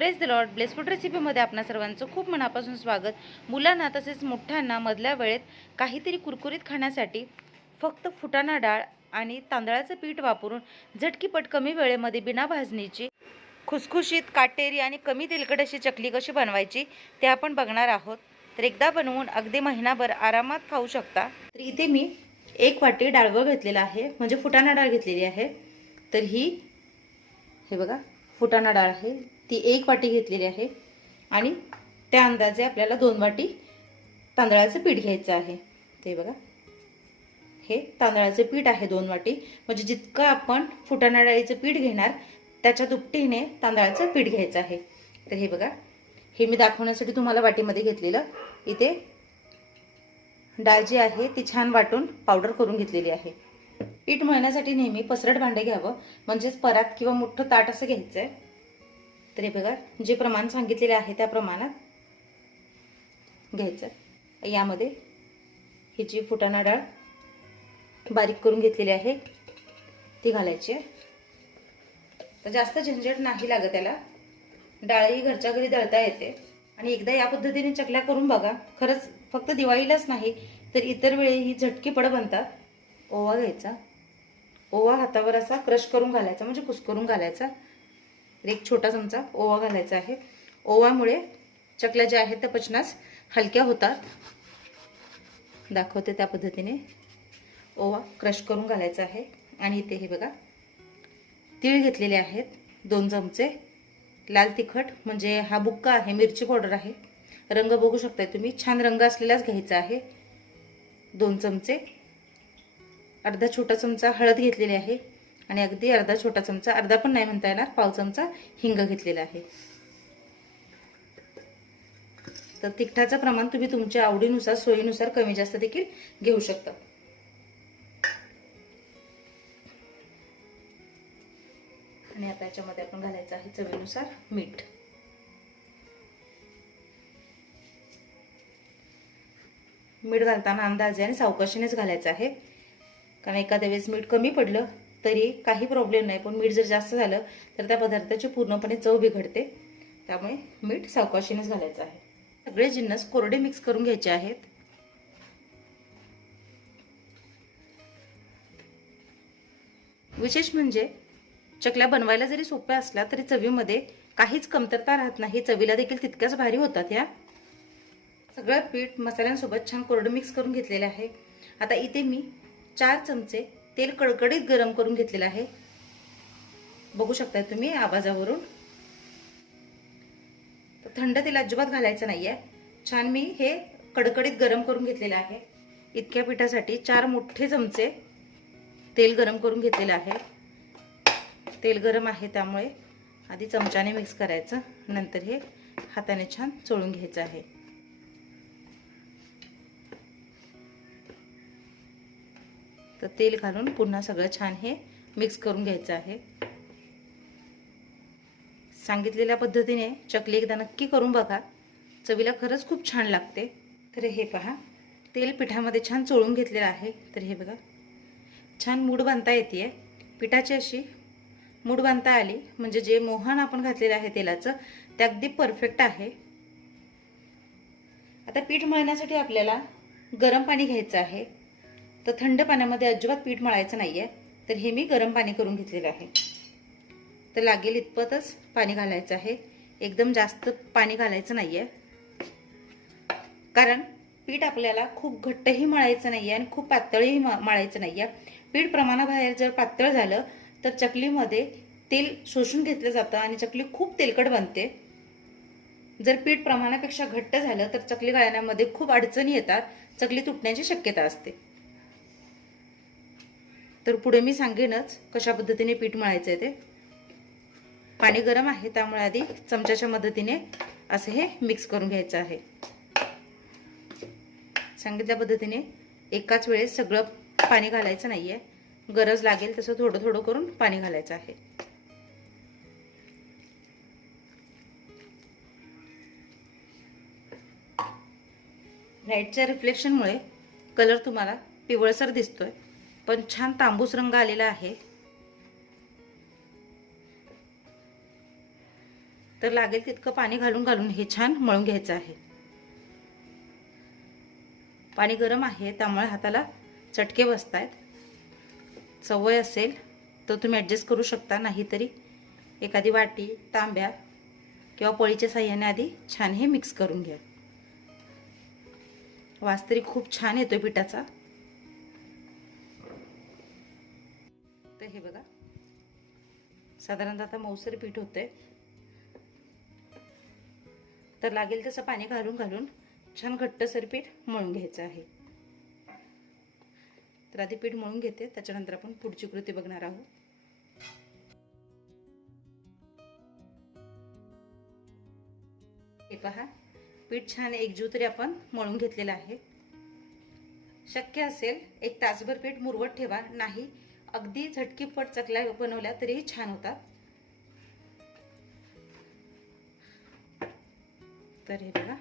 Praise the lord blessed food रेसिपीमध्ये आपणा सर्वांचं खूप मनापासून स्वागत. मुलांना तसेच मोठ्यांना मधल्या वेळेत काहीतरी कुरकुरीत खाण्यासाठी फक्त फुटाणा डाळ आणि तांदळाचं पीठ वापरून झटकीपट कमी वेळेमध्ये बिना भाजणीची खुसखुशीत काटेरी आणि कमी तेलकट अशी चकली कशी बनवायची ते आपण बघणार आहोत. तर एकदा बनवून अगदी महिनाभर आरामात खाऊ शकता. तर इथे मी एक वाटी डाळवं घेतलेलं आहे म्हणजे फुटाणा डाळ घेतलेली आहे. तर ही हे बघा फुटाणा डाळ आहे. ती एक वाटी घेतलेली आहे आणि त्या अंदाजे आपल्याला दोन वाटी तांदळाचं पीठ घ्यायचं आहे. ते बघा. हे तांदळाचं पीठ आहे दोन वाटी. म्हणजे जितकं आपण फुटाणा डाळीचं पीठ घेणार त्याच्या दुपटीने तांदळाचं पीठ घ्यायचं आहे. तर हे बघा. हे मी दाखवण्यासाठी तुम्हाला वाटीमध्ये घेतलेलं. इथे डाळ जी आहे ती छान वाटून पावडर करून घेतलेली आहे. पीठ मळण्यासाठी नेहमी पसरट भांडे घ्यावं. म्हणजेच परात किंवा मोठं ताट असं घ्यायचं आहे तर हे बघा जे प्रमाण सांगितलेले आहे त्या प्रमाणात घ्यायचं. यामध्ये ही जी फुटाणा डाळ बारीक करून घेतलेली आहे ती घालायची आहे. तर जास्त झंझट नाही लागत त्याला. डाळही घरच्या घरी दळता येते. आणि एकदा या पद्धतीने चकल्या करून बघा खरंच फक्त दिवाळीलाच नाही तर इतर वेळी ही झटकी पड बनतात. ओवा घ्यायचा. ओवा हातावर असा क्रश करून घालायचा म्हणजे कुस्करून घालायचा. एक छोटा चमचा ओवा घालायचा आहे. ओवामुळे चकल्या ज्या आहेत त्या पचनास हलक्या होतात. दाखवते त्या पद्धतीने. ओवा क्रश करून घालायचा आहे. आणि इथे हे बघा तीळ घेतलेले आहेत. दोन चमचे. लाल तिखट म्हणजे हा बुक्का आहे मिरची पावडर आहे. रंग बघू शकताय तुम्ही. छान रंग असलेलाच घ्यायचा आहे. दोन चमचे. अर्धा छोटा चमचा हळद घेतलेली आहे. आणि अगदी अर्धा छोटा चमचा अर्धा पण नाही म्हणता येणार पाव चमचा हिंग घेतलेला आहे. तर तिखटाचं प्रमाण तुम्ही तुमच्या आवडीनुसार सोयीनुसार कमी जास्त देखील घेऊ शकता. आणि आता याच्यामध्ये आपण घालायचं आहे चवीनुसार मीठ. मीठ घालताना अंदाजे आणि सावकाशीनेच घालायचं आहे. कारण एखाद्या वेळेस मीठ कमी पडलं तरी काही प्रॉब्लेम नाही. पण मीठ जर जास्त झालं तर त्या पदार्थाची पूर्णपणे चव बिघडते. त्यामुळे मीठ सावकाशीनेच घालायचं आहे. सगळे जिन्नस कोरडे मिक्स करून घ्यायचे आहेत. विशेष म्हणजे चकल्या बनवायला जरी सोप्या असल्या तरी चवीमध्ये काहीच कमतरता राहत नाही. चवीला देखील तितक्याच भारी होतात ह्या. सगळं पीठ मसाल्यांसोबत छान कोरडं मिक्स करून घेतलेलं आहे. आता इथे मी चार चमचे तेल कडकडीत गरम करून घेतलेलं आहे. बघू शकताय तुम्ही आवाजावरून. थंड तेल अजिबात घालायचं नाही आहे छान मी हे कडकडीत गरम करून घेतलेलं आहे. इतक्या पिठासाठी चार मोठे चमचे तेल गरम करून घेतलेलं आहे. तेल गरम आहे त्यामुळे आधी चमच्याने मिक्स करायचं. नंतर हे हाताने छान चोळून घ्यायचं आहे. तर तेल घालून पुन्हा सगळं छान हे मिक्स करून घ्यायचं आहे. सांगितलेल्या पद्धतीने चकली एकदा नक्की करून बघा. चवीला खरंच खूप छान लागते. तर हे पहा तेल पिठामध्ये छान चोळून घेतलेलं आहे. तर हे बघा छान मूड बांधता येते पिठाची अशी मूड बांधता आली. म्हणजे जे मोहन आपण घातलेलं आहे तेलाचं ते अगदी परफेक्ट आहे. आता पीठ मळण्यासाठी आपल्याला गरम पाणी घ्यायचं आहे. तर थंड पाण्यामध्ये अजिबात पीठ मळायचं नाही आहे तर हे मी गरम पाणी करून घेतलेलं आहे. तर लागेल इतपतच पाणी घालायचं आहे. एकदम जास्त पाणी घालायचं नाही आहे कारण पीठ आपल्याला खूप घट्टही मळायचं नाही आहे आणि खूप पातळही मळायचं नाही आहे पीठ प्रमाणाबाहेर जर पातळ झालं तर चकलीमध्ये तेल शोषून घेतलं जातं आणि चकली खूप तेलकट बनते. जर पीठ प्रमाणापेक्षा घट्ट झालं तर चकली गाळण्यामध्ये खूप अडचणी येतात. चकली तुटण्याची शक्यता असते. तर पुढे मी सांगेनच कशा पद्धतीने पीठ मळायचं आहे ते. पाणी गरम आहे त्यामुळे आधी चमच्याच्या मदतीने असं हे मिक्स करून घ्यायचं आहे. सांगितल्या पद्धतीने एकाच वेळेस सगळं पाणी घालायचं नाही आहे गरज लागेल तसं थोडं थोडं करून पाणी घालायचं आहे. लाईटच्या रिफ्लेक्शनमुळे कलर तुम्हाला पिवळसर दिसतोय. पण छान तांबूस रंग आलेला आहे. तर लागेल तितकं पाणी घालून घालून हे छान मळून घ्यायचं आहे. पाणी गरम आहे त्यामुळे हाताला चटके बसत आहेत सवय असेल तर तुम्ही ॲडजस्ट करू शकता नाहीतरी एखादी वाटी तांब्या किंवा पळीच्या साह्याने आधी छान हे मिक्स करून घ्या. वास तरी खूप छान येतो पिठाचा. साधारणतः आता मौसर पीठ होते तर लागेल तसं पाणी घालून घालून छान घट्टसर पीठ मळून घ्यायचं आहे. तर आधी पीठ मळून घेते त्याच्यानंतर आपण पुढची कृती बघणार आहोत. हे पहा पीठ छान एकजीव तरी आपण मळून घेतलेलं आहे. शक्य असेल एक तासभर पीठ मुरवत ठेवा नाही अगदी झटकीपट चकल्या बनवल्या तरीही छान होतात. तर हे बघा.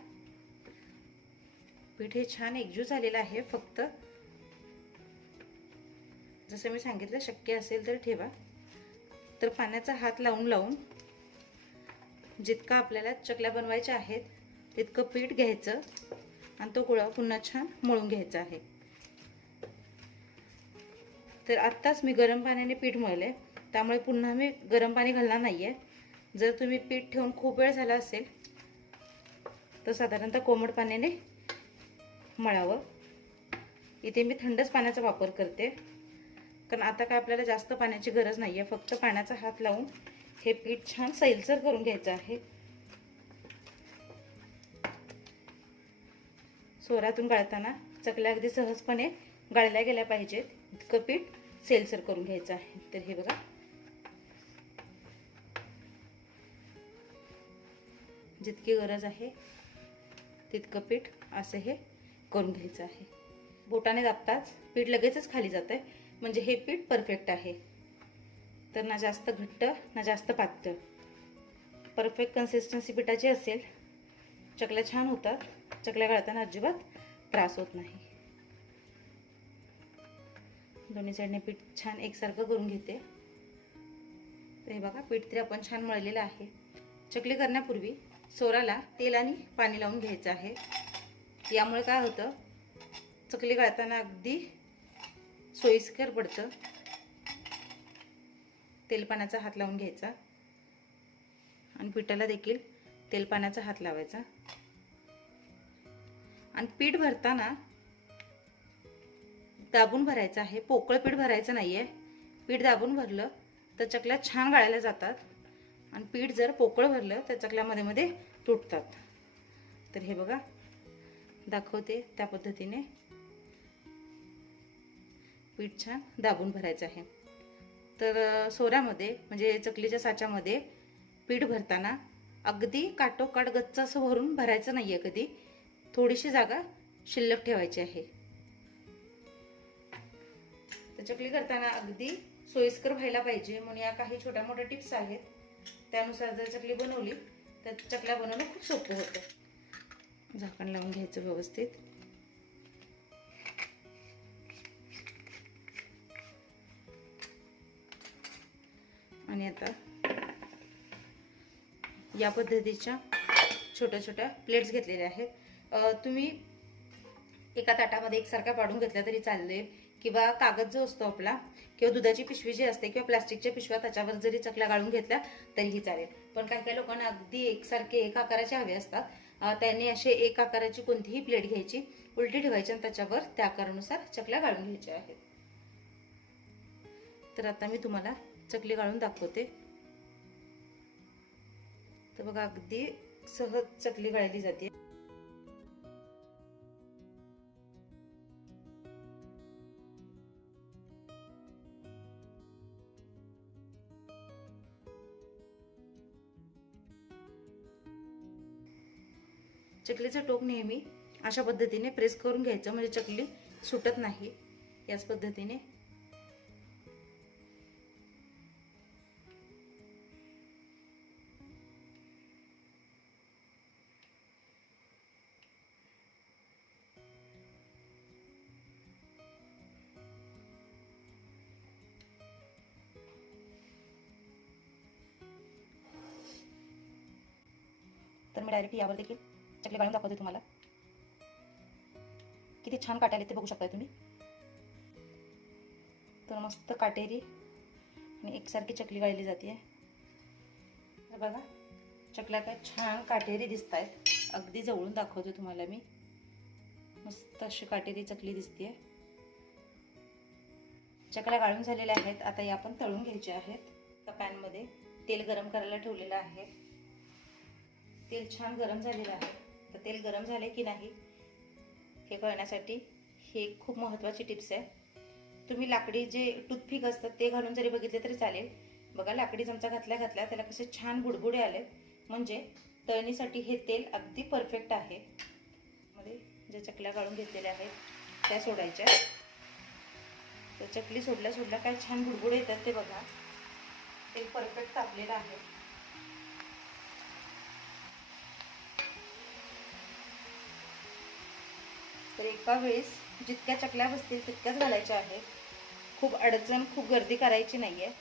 पीठ हे छान एकजू झालेलं आहे फक्त. जसं मी सांगितलं शक्य असेल तर ठेवा. तर पाण्याचा हात लावून लावून जितका आपल्याला चकल्या बनवायच्या आहेत तितकं पीठ घ्यायचं आणि तो गोळा पुन्हा छान मळून घ्यायचा आहे. तर आत्ताच मी गरम पाण्याने पीठ मळले त्यामुळे पुन्हा मी गरम पाणी घालणार नाही आहे जर तुम्ही पीठ ठेवून खूप वेळ झाला असेल तर साधारणतः कोमट पाण्याने मळावं. इथे मी थंडच पाण्याचा वापर करते. कारण आता काय आपल्याला जास्त पाण्याची गरज नाही आहे फक्त पाण्याचा हात लावून हे पीठ छान सैलसर करून घ्यायचं आहे. सोरातून गाळताना चकल्या अगदी सहजपणे गाळल्या गेल्या पाहिजेत. इतकं पीठ सेलसर करून घ्यायचं आहे. तर हे बघा. जितकी गरज आहे तितकं पीठ असं हे करून घ्यायचं आहे. बोटाने दाबताच पीठ लगेचच खाली जातं आहे म्हणजे हे पीठ परफेक्ट आहे. तर ना जास्त घट्ट ना जास्त पातळ. परफेक्ट कन्सिस्टन्सी पिठाची असेल चकल्या छान होतात. चकल्या गाळताना अजिबात त्रास होत नाही. दोन्ही साईडने पीठ छान एकसारखं करून घेते. तर हे बघा पीठ तरी आपण छान मळलेलं आहे. चकली करण्यापूर्वी सोराला तेल आणि पाणी लावून घ्यायचं आहे. यामुळे काय होतं चकली गाळताना अगदी सोयीस्कर पडतं. तेलपाण्याचा हात लावून घ्यायचा. आणि पिठाला देखील तेलपाण्याचा हात लावायचा. आणि पीठ भरताना दाबून भरायचं आहे. पोकळ पीठ भरायचं नाही आहे पीठ दाबून भरलं तर चकल्या छान गाळायला जातात. आणि पीठ जर पोकळ भरलं तर चकल्यामध्ये मध्ये तुटतात. तर हे बघा दाखवते त्या पद्धतीने. पीठ छान दाबून भरायचं आहे. तर सोऱ्यामध्ये म्हणजे चकलीच्या साच्यामध्ये पीठ भरताना अगदी काटोकाट गच्च असं भरून भरायचं नाही आहे कधी. थोडीशी जागा शिल्लक ठेवायची आहे. तर चकली करताना अगदी सोयीस्कर व्हायला पाहिजे. म्हणून या काही छोट्या मोठ्या टिप्स आहेत. त्यानुसार जर चकली बनवली तर चकल्या बनवणं खूप सोपं होतं. झाकण लावून घ्यायचं व्यवस्थित. आणि आता या पद्धतीच्या छोट्या छोट्या प्लेट्स घेतलेल्या आहेत. तुम्ही एका ताटामध्ये एकसारखा पाडून घेतल्या तरी चालेल किंवा कागद जो असतो आपला किंवा दुधाची पिशवी जी असते किंवा प्लास्टिकच्या पिशव्या त्याच्यावर जरी चकल्या गाळून घेतल्या तरीही चालेल. पण काही काही लोकांना अगदी एकसारखे एक आकाराचे हवे असतात. त्यांनी असे एक आकाराची कोणतीही प्लेट घ्यायची उलटी ठेवायची आणि त्याच्यावर त्या आकारानुसार चकल्या गाळून घ्यायच्या आहेत. तर आता मी तुम्हाला चकली गाळून दाखवते. तर बघा अगदी सहज चकली गाळली जाते. चकलीचं टोक नेहमी अशा पद्धतीने प्रेस करून घ्यायचं म्हणजे चकली सुटत नाही याच पद्धतीने. तर मी डायरेक्ट यावर देखील चकली काढून दाखवते तुम्हाला. किती छान काटे ते बघू शकता तुम्ही. तर मस्त काटेरी आणि एकसारखी चकली गाळली जाते तर बघा चकल्या काय छान काटेरी दिसत आहेत अगदी जवळून दाखवते तुम्हाला मी. मस्त अशी काटेरी चकली दिसते चकल्या गाळून झालेल्या आहेत. आता या आपण तळून घ्यायच्या आहेत. पॅनमध्ये तेल गरम करायला ठेवलेलं आहे. तेल छान गरम झालेलं आहे. तर तेल गरम झाले की नाही हे कळण्यासाठी हे एक खूप महत्त्वाची टिप्स आहे. तुम्ही लाकडी जे टूथपिक असतात ते घालून जरी बघितले तरी चालेल. बघा लाकडी चमचा घातल्या घातल्या त्याला कसे छान बुडबुडे आले. म्हणजे तळणीसाठी हे तेल अगदी परफेक्ट आहे. मध्ये ज्या चकल्या काढून घेतलेल्या आहेत त्या सोडायच्या तर चकली सोडल्या सोडल्या काय छान बुडबुडे येतात ते बघा. तेल परफेक्ट तापलेलं आहे. तर एका वेळेस जितक्या चकल्या बसतील तितक्याच घालायच्या आहेत. खूप अडचण खूप गर्दी करायची नाही आहे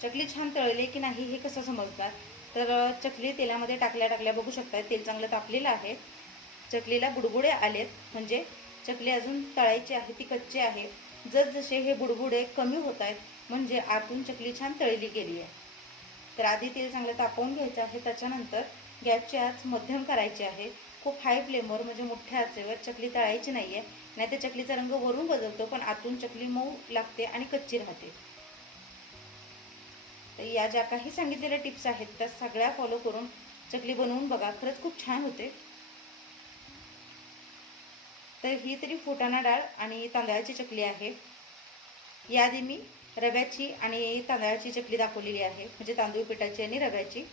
चकली छान तळली की नाही हे कसं समजतात तर चकली तेलामध्ये टाकल्या टाकल्या बघू शकताय तेल चांगलं तापलेलं आहे. चकलीला बुडबुडे आलेत म्हणजे चकली अजून तळायची आहे ती कच्ची आहे. जसजसे हे बुडबुडे कमी होत आहेत म्हणजे आतून चकली छान तळली गेली आहे तर आधी तेल चांगलं तापवून घ्यायचं आहे त्याच्यानंतर गॅसची आच मध्यम करायची आहे. खूप हाय फ्लेमवर म्हणजे मोठ्या आचेवर चकली तळायची नाही आहे नाही तर चकलीचा रंग वरून बदलतो पण आतून चकली मऊ लागते आणि कच्ची राहते. तर या ज्या काही सांगितलेल्या टिप्स आहेत त्या सगळ्या फॉलो करून चकली बनवून बघा. खरंच खूप छान होते. तर ही तरी फुटाणा डाळ आणि तांदळाची चकली आहे. याआधी मी रव्याची आणि तांदळाची चकली दाखवलेली आहे. म्हणजे तांदूळ पिठाची आणि रव्याची.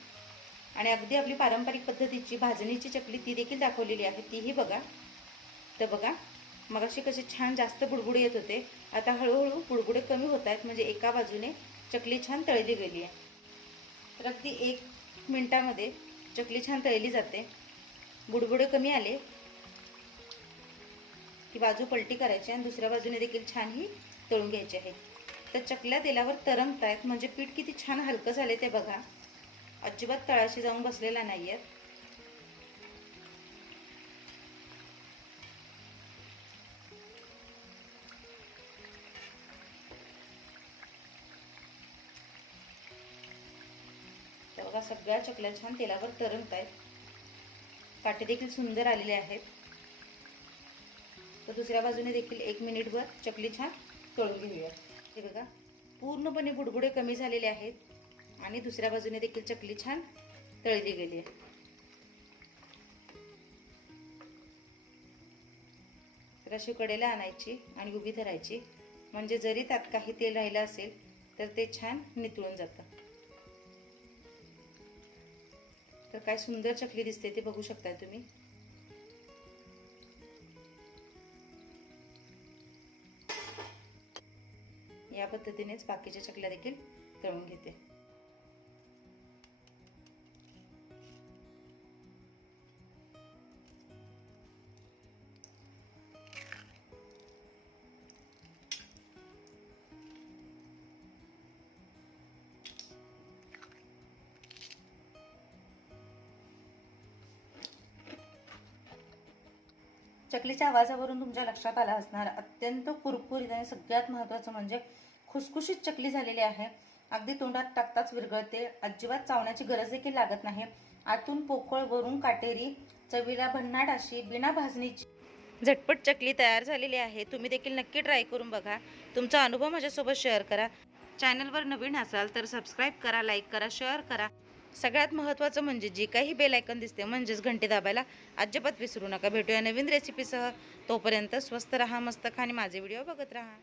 आणि अगदी आपली पारंपरिक पद्धतीची भाजणीची चकली ती देखील दाखवलेली आहे. तीही बघा. तर बघा मग असे कसे छान जास्त बुडबुडे येत होते. आता हळूहळू बुडबुडे कमी होत आहेत म्हणजे एका बाजूने चकली छान तळली गेली आहे. तर अगदी एक मिनटामध्ये चकली छान तळली जाते. बुडबुडे कमी आले. की बाजू पलटी करायची आणि दुसऱ्या बाजूने देखील छान ही तळून घ्यायची आहे. तर चकल्या तेलावर तरंगत आहेत म्हणजे पीठ किती छान हलकं झाले ते बघा. अजिबात तळाशी जाऊन बसलेला नाही आहेत तर बघा सगळ्या चकल्या छान तेलावर तरंगत आहेत काटे देखील सुंदर आलेले आहेत. तर दुसऱ्या बाजूने देखील एक मिनिटभर चकली छान तळून घेऊया. हे बघा पूर्णपणे बुडबुडे कमी झालेले आहेत. आणि दुसऱ्या बाजूने देखील चकली छान तळली गेली आहे. तर अशी कडेला आणायची आणि उभी धरायची. म्हणजे जरी त्यात काही तेल राहिलं असेल तर ते छान नितळून जातं. तर काय सुंदर चकली दिसते ते बघू शकताय तुम्ही. या पद्धतीनेच बाकीच्या चकल्या देखील तळून घेते. चकलीच्या आवाजावरून तुमच्या लक्षात आला असणार. अत्यंत कुरकुरीत आणि सगळ्यात महत्त्वाचं म्हणजे खुसखुशीत चकली झालेली आहे. अगदी तोंडात टाकताच विरघळते. अजिबात चावण्याची गरज देखील लागत नाही. आतून पोकळ वरून काटेरी चवीला भन्नाट अशी बिना भाजणीची. झटपट चकली तयार झालेली आहे. तुम्ही देखील नक्की ट्राय करून बघा. तुमचा अनुभव माझ्यासोबत शेअर करा. चॅनलवर नवीन असाल तर सबस्क्राईब करा लाईक करा शेअर करा. सगळ्यात महत्त्वाचं म्हणजे जी काही बेल आयकन दिसते म्हणजेच घंटे दाबायला अजिबात विसरू नका. भेटूया नवीन रेसिपीसह तोपर्यंत स्वस्त रहा मस्त खा आणि माझे व्हिडिओ बघत राहा.